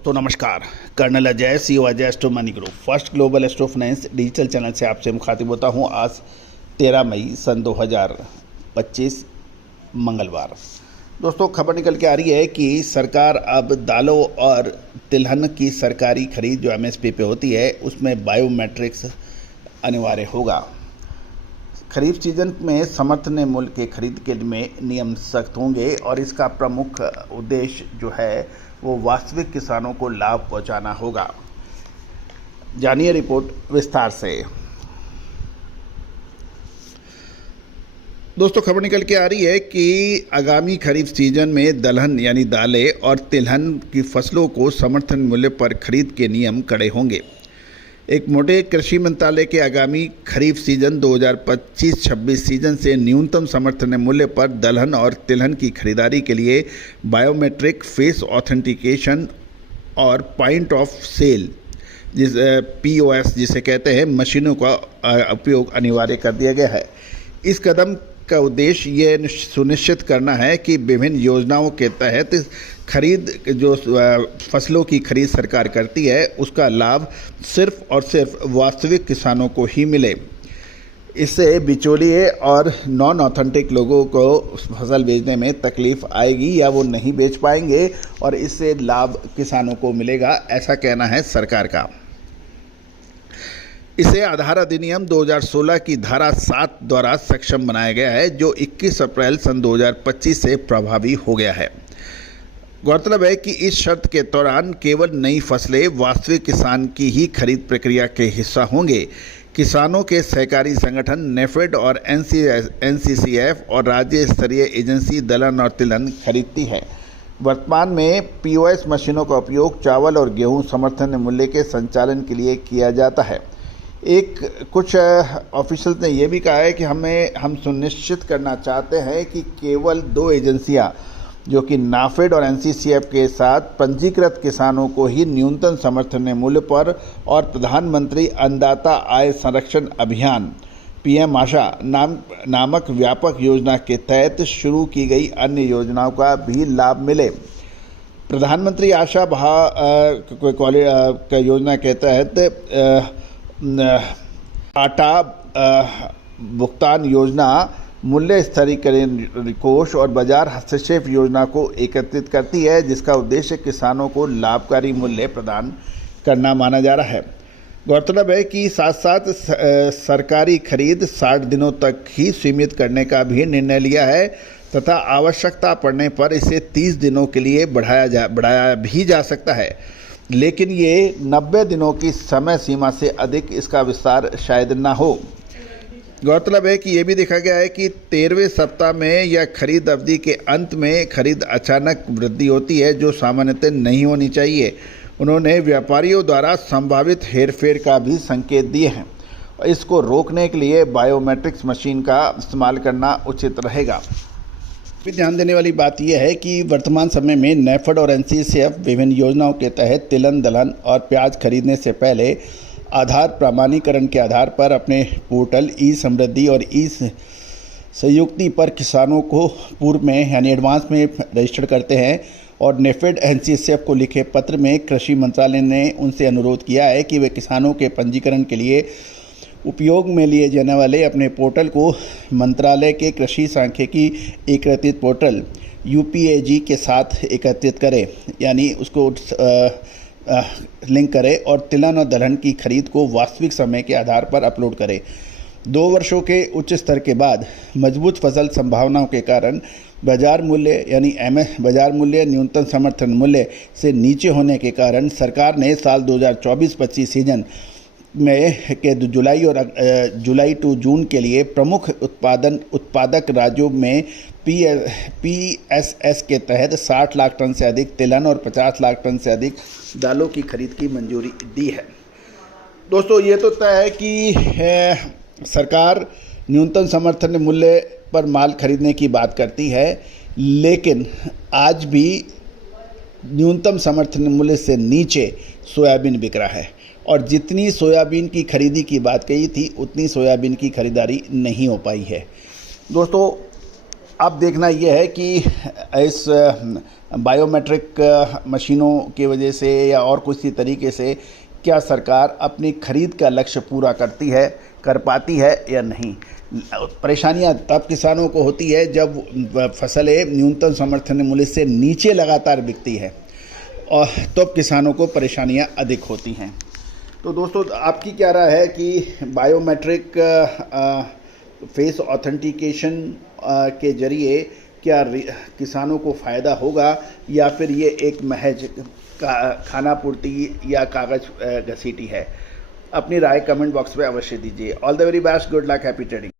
दोस्तों नमस्कार। Colonel Ajay CEO Ajay astro money group first global astro finance digital channel से आपसे मुखातिब होता हूं। आज 13 मई सन 2025 मंगलवार। दोस्तों खबर निकल के आ रही है कि सरकार अब दालों और तिलहन की सरकारी खरीद जो MSP पे होती है उसमें बायोमेट्रिक्स अनिवार्य होगा। खरीफ सीजन में समर्थन मूल्य के खरीद के में नियम सख्त होंगे और इसका प्रमुख उद्देश्य जो है वो वास्तविक किसानों को लाभ पहुंचाना होगा। जानिए रिपोर्ट विस्तार से। दोस्तों खबर निकल के आ रही है कि आगामी खरीफ सीजन में दलहन यानी दालें और तिलहन की फसलों को समर्थन मूल्य पर खरीद के नियम कड़े होंगे। एक मोटे कृषि मंत्रालय के आगामी खरीफ सीजन 2025-26 सीजन से न्यूनतम समर्थन मूल्य पर दलहन और तिलहन की खरीदारी के लिए बायोमेट्रिक फेस ऑथेंटिकेशन और पॉइंट ऑफ सेल POS जिसे कहते हैं मशीनों का उपयोग अनिवार्य कर दिया गया है। इस कदम का उद्देश्य ये सुनिश्चित करना है कि विभिन्न योजनाओं के तहत खरीद जो फसलों की खरीद सरकार करती है उसका लाभ सिर्फ और सिर्फ वास्तविक किसानों को ही मिले। इससे बिचौलिए और नॉन ऑथेंटिक लोगों को फसल बेचने में तकलीफ आएगी या वो नहीं बेच पाएंगे और इससे लाभ किसानों को मिलेगा, ऐसा कहना है सरकार का। इसे आधार अधिनियम 2016 की धारा 7 द्वारा सक्षम बनाया गया है जो 21 अप्रैल सन 2025 से प्रभावी हो गया है। गौरतलब है कि इस शर्त के दौरान केवल नई फसलें वास्तविक किसान की ही खरीद प्रक्रिया के हिस्सा होंगे। किसानों के सहकारी संगठन नेफेड और NCCF और राज्य स्तरीय एजेंसी दलहन और तिलहन खरीदती है। वर्तमान में POS मशीनों का उपयोग चावल और गेहूं समर्थन मूल्य के संचालन के लिए किया जाता है। कुछ ऑफिशियल ने यह भी कहा है कि हम सुनिश्चित करना चाहते हैं कि केवल 2 एजेंसियां जो कि नाफेड और NCCF के साथ पंजीकृत किसानों को ही न्यूनतम समर्थन मूल्य पर और प्रधानमंत्री अन्नदाता आय संरक्षण अभियान PM आशा नामक व्यापक योजना के तहत शुरू की गई अन्य योजनाओं का भी लाभ मिले। प्रधानमंत्री आशा योजना के तहत आटा भुगतान योजना, मूल्य स्तरीकरण कोष और बाजार हस्तक्षेप योजना को एकत्रित करती है जिसका उद्देश्य किसानों को लाभकारी मूल्य प्रदान करना माना जा रहा है। गौरतलब है कि साथ साथ सरकारी खरीद 60 दिनों तक ही सीमित करने का भी निर्णय लिया है तथा आवश्यकता पड़ने पर इसे 30 दिनों के लिए बढ़ाया भी जा सकता है, लेकिन ये 90 दिनों की समय सीमा से अधिक इसका विस्तार शायद ना हो। गौरतलब है कि ये भी देखा गया है कि 13वें सप्ताह में या खरीद अवधि के अंत में खरीद अचानक वृद्धि होती है जो सामान्यतः नहीं होनी चाहिए। उन्होंने व्यापारियों द्वारा संभावित हेरफेर का भी संकेत दिए हैं। इसको रोकने के लिए बायोमेट्रिक्स मशीन का इस्तेमाल करना उचित रहेगा। फिर ध्यान देने वाली बात यह है कि वर्तमान समय में नेफेड और NCCF विभिन्न योजनाओं के तहत तिलहन, दलहन और प्याज खरीदने से पहले आधार प्रमाणीकरण के आधार पर अपने पोर्टल ई-समृद्धि और ई-संयुक्ति पर किसानों को पूर्व में यानी एडवांस में रजिस्टर करते हैं और नेफेड NCCF को लिखे पत्र में कृषि मंत्रालय ने उनसे अनुरोध किया है कि वे किसानों के पंजीकरण के लिए उपयोग में लिए जाने वाले अपने पोर्टल को मंत्रालय के कृषि सांख्यिकी एकत्रित पोर्टल UPAG के साथ एकत्रित करें, यानी उसको लिंक करें और तिलहन और दलहन की खरीद को वास्तविक समय के आधार पर अपलोड करें। 2 वर्षों के उच्च स्तर के बाद मजबूत फसल संभावनाओं के कारण बाजार मूल्य यानी बाजार मूल्य न्यूनतम समर्थन मूल्य से नीचे होने के कारण सरकार ने साल 2024-25 सीजन में के जुलाई टू जून के लिए प्रमुख उत्पादक राज्यों में PSS के तहत 60 लाख टन से अधिक तिलहन और 50 लाख टन से अधिक दालों की खरीद की मंजूरी दी है। दोस्तों ये तो तय है कि सरकार न्यूनतम समर्थन मूल्य पर माल खरीदने की बात करती है, लेकिन आज भी न्यूनतम समर्थन मूल्य से नीचे सोयाबीन बिक रहा है और जितनी सोयाबीन की खरीदी की बात कही थी उतनी सोयाबीन की खरीदारी नहीं हो पाई है। दोस्तों अब देखना यह है कि इस बायोमेट्रिक मशीनों की वजह से या और किसी तरीके से क्या सरकार अपनी खरीद का लक्ष्य पूरा कर पाती है या नहीं। परेशानियां तब किसानों को होती है जब फसलें न्यूनतम समर्थन मूल्य से नीचे लगातार बिकती है और तब किसानों को परेशानियां अधिक होती हैं। तो दोस्तों, आपकी क्या राय है कि बायोमेट्रिक फेस ऑथेंटिकेशन के जरिए क्या किसानों को फ़ायदा होगा या फिर ये एक महज खाना पूर्ति या कागज़ घसीटी है? अपनी राय कमेंट बॉक्स में अवश्य दीजिए। All the very best, good luck, happy trading.